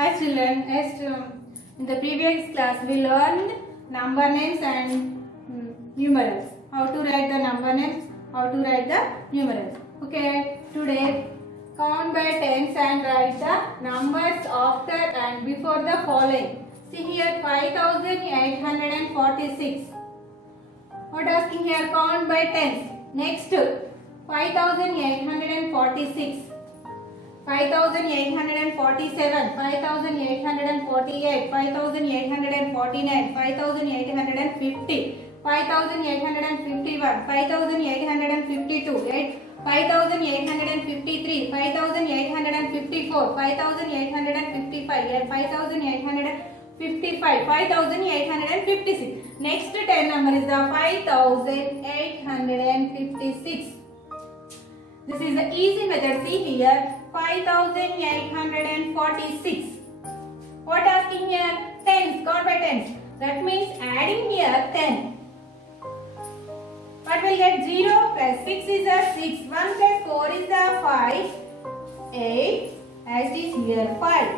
As children, in the previous class, we learned number names and numerals. How to write the number names, how to write the numerals. Okay, today count by tens and write the numbers after and before the following. See here 5846. What asking here? Count by tens. Next 5846. 5847, 5848, 5849, 5850, 5851, 5852, 5853, 5854, 5855, and 5855, 5856. Next 10 number is the 5856. This is the easy method. See here 5846. What asking here? Tens. Count by tens. That means adding here 10. What will get? 0 plus 6 is a 6. 1 plus 4 is a 5. 8. As is here 5.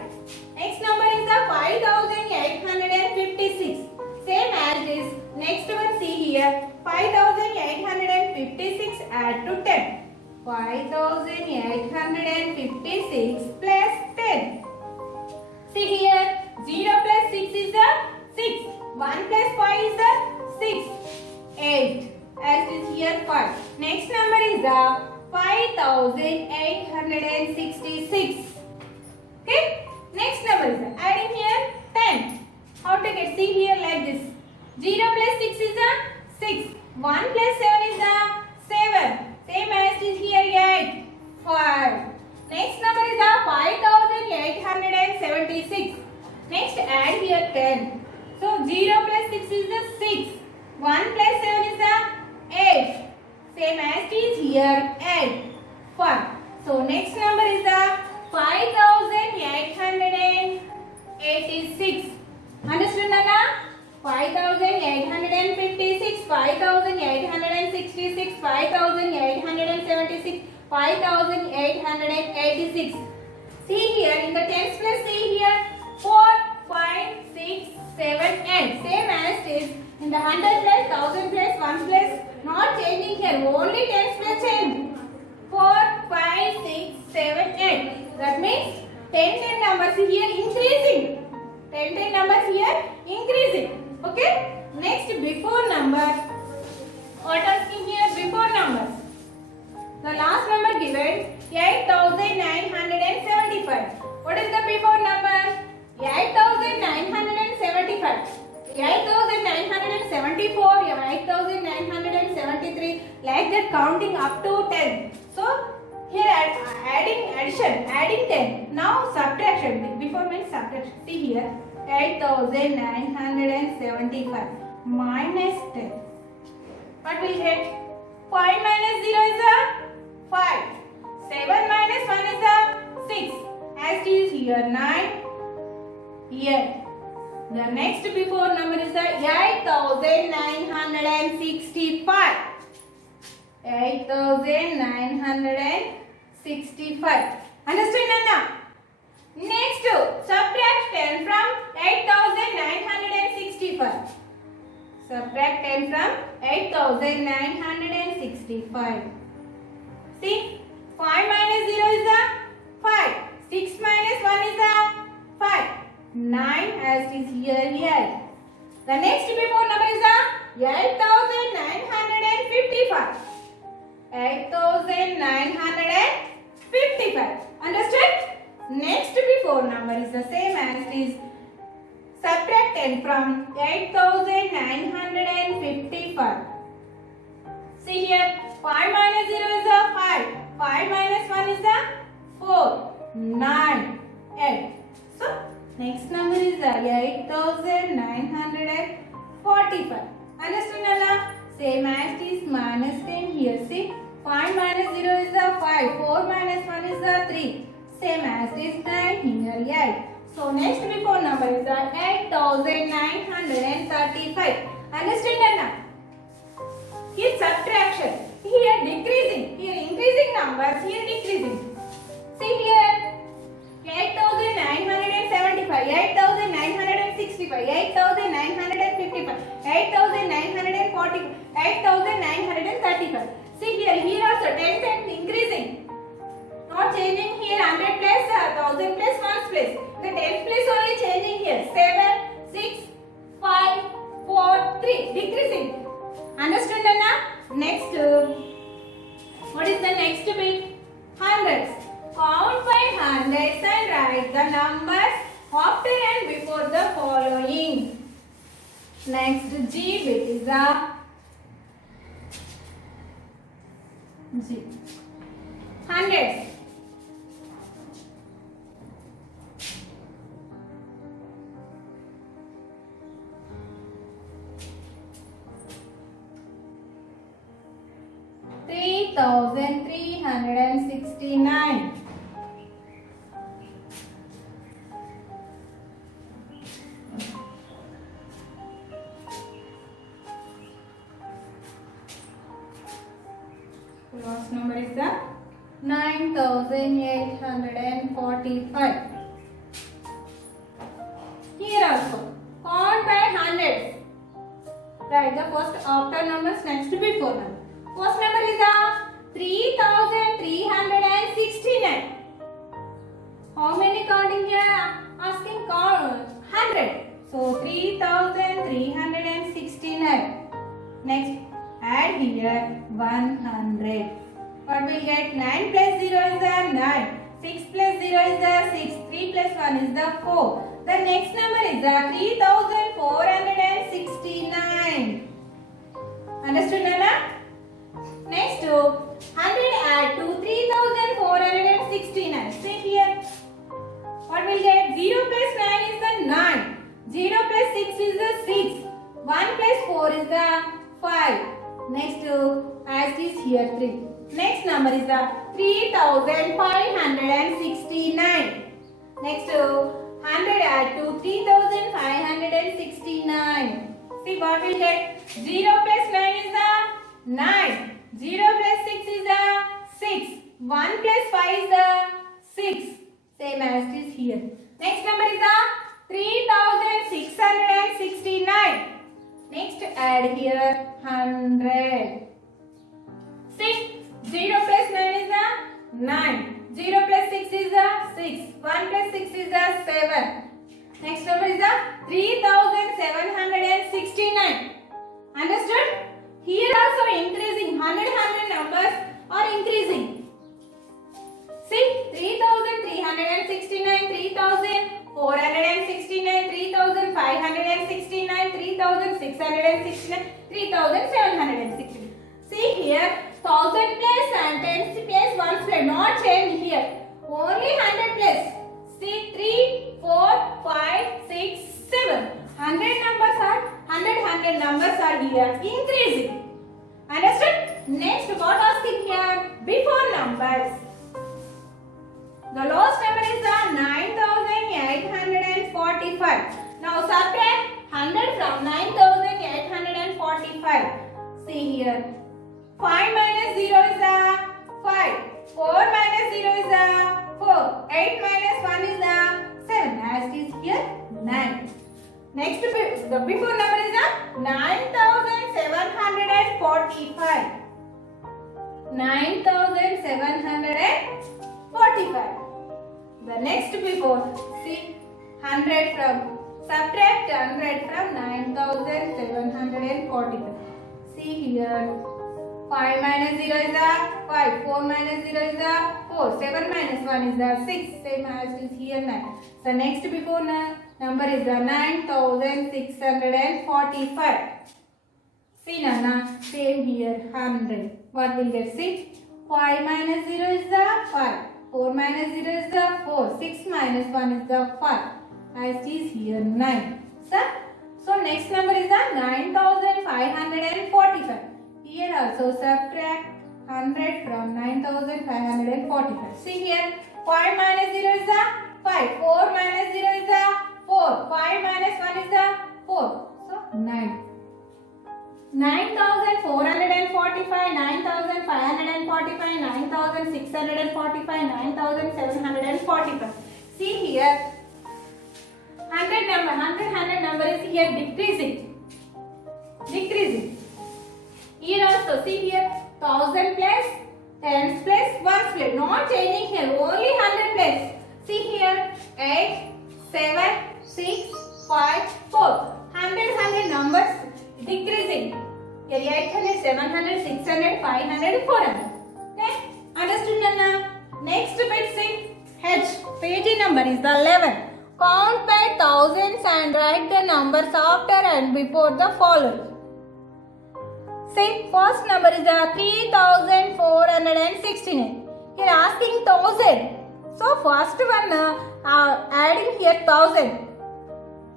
Next number is the 5856. Same as this. Next one see here 5856 add to 10. 5856 plus 10. See here 0 plus 6 is a 6. 1 plus 5 is a 6. 8. As is here 5. Next number is the 5866. Okay. Next number is adding here 10. How to get? See here like this. 0 plus 6 is a 6. 1 plus 7 is a 7. Same as is here 8. 5. Next number is a 5876. Next add here 10. So 0 plus 6 is a 6. 1 plus 7 is a 8. Same as is here 8. 5. So next number is a 5886. Understood, Nana? 5856, 5866, 5876, 5886. See here in the tens place, see here 4, 5, 6, 7, 8. Same as this. In the 100 place, 1000 place, 1 place, not changing here. Only tens place change. 4, 5, 6, 7, 8. That means 10 numbers here increasing. 10 numbers here increasing. Okay. Next before number. What asking here? Before numbers. The last number given 8975. What is the before number? 8975. 8974, 8973, like that counting up to 10. So here adding 10. Now subtraction. Before means subtraction. See here 8975 minus 10. What will get? 5 minus 0 is a 5. 7 minus 1 is a 6. As is here 9. Here. The next before number is the 8965. 8965. Understood, Nana? Next, subtract 10 from 8965. Subtract 10 from 8965. See, 5 minus 0 is a 5. 6 minus 1 is a 5. 9 as is here. The next before number is a 8955. 8955. Understood? Next before number is the same as this. Subtract 10 from 8955. See here 5 minus 0 is a 5. 5 minus 1 is a 4. 9. 8. So next number is the 8945. Understood, Nala? Same as this minus 10 here. See 5 minus 0 is a 5. 4 minus 1 is a 3. Same as this 9 here 8. So next before number is the 8935. Understood, Nana? Here subtraction. Here decreasing. Here increasing numbers. Here decreasing. See here 8975. 8,935. See here also 10 times increasing. Not changing here 100 plus 1000 plus 1's place. The 10th place only changing here. 7, 6, 5, 4, 3. Decreasing. Understood Anna? Next. What is the next bit? Hundreds. Count by hundreds and write the numbers after and before the following. Next G bit is the G. Hundreds. $3,369. Last number is the 9,845. Here also count by hundreds. Write the first after numbers, next before number. First number is the 3,369. How many counting here? Asking count 100. So 3,369. Next add here 100. What will get? 9 plus 0 is the 9. 6 plus 0 is the 6. 3 plus 1 is the 4. The next number is the 3,469. Understood Nana? Next 100 add to 3,469. See here. What will get? 0 plus 9 is the 9. 0 plus 6 is the 6. 1 plus 4 is the 5. Next as is here 3. Next number is the 3,569. Next 100 add to 3,569. See what will get? 0 plus 9 is the 9. 0 plus 6 is the 6. 1 plus 5 is the 6. Same as it is here. Next number is the 3,669. Next add here 100. 6. 0 plus 9 is the 9. 0 plus 6 is the 6. 1 plus 6 is the 7. Next number is the 3,769. Understood? Here also increasing. 100 numbers are increasing. See 3,369, 3,469, 3,569, 3,669, 3,769. See here 1000 plus and 10 plus 1 plus not change here. Only 100 plus. See 3, 4, 5, 6, 7. 100 numbers are 100 numbers are here increasing. Understood? Next what asking here? Before numbers. The last number is the 9,845. Now subtract 100 from 9,845. See here. 5 minus 0 is the 5. 4 minus 0 is the 4. 8 minus 1 is the 7. As it is here 9. Next the before number is the 9,745. 9,745. The next before, see 100 from, subtract 100 from 9,745. See here, 5 minus 0 is the 5, 4 minus 0 is the 4, 7 minus 1 is the 6, same as is here 9. So next before number is the 9,645. See Nana, same here 100. What will get? See, 5 minus 0 is the 5. 4 minus 0 is the 4. 6 minus 1 is the 5. As is here 9. So next number is the 9,545. Here also subtract 100 from 9,545. See here 5 minus 0 is the 5. 4 minus 0 is the 4. 5 minus 1 is the 4. So 9. 9,445, 9,545, 9,645, 9,745. See here 100 number is here decreasing. Here also, see here, 1000 place, tens place, ones place. Not changing here, only 100 place. See here, 8, 7, 6, 5, 4. 100 numbers decreasing. Here 800, 700, 600, 500, 400. Okay? Understood, Nana? Next bit, see. H. Page number is the 11. Count by thousands and write the numbers after and before the following. See, first number is the 3469. Here asking 1000. So first one adding here 1000.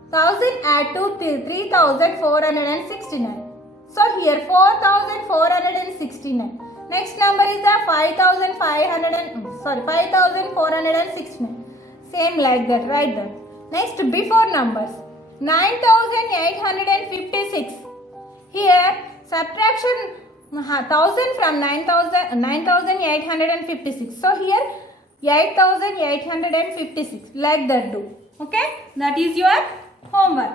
1000 add to 3469. So here 4469. Next number is the 5469. Same like that, write that. Next before numbers 9856. Here subtraction 1000 from 9856. So here 8856 like that do. Okay, that is your homework.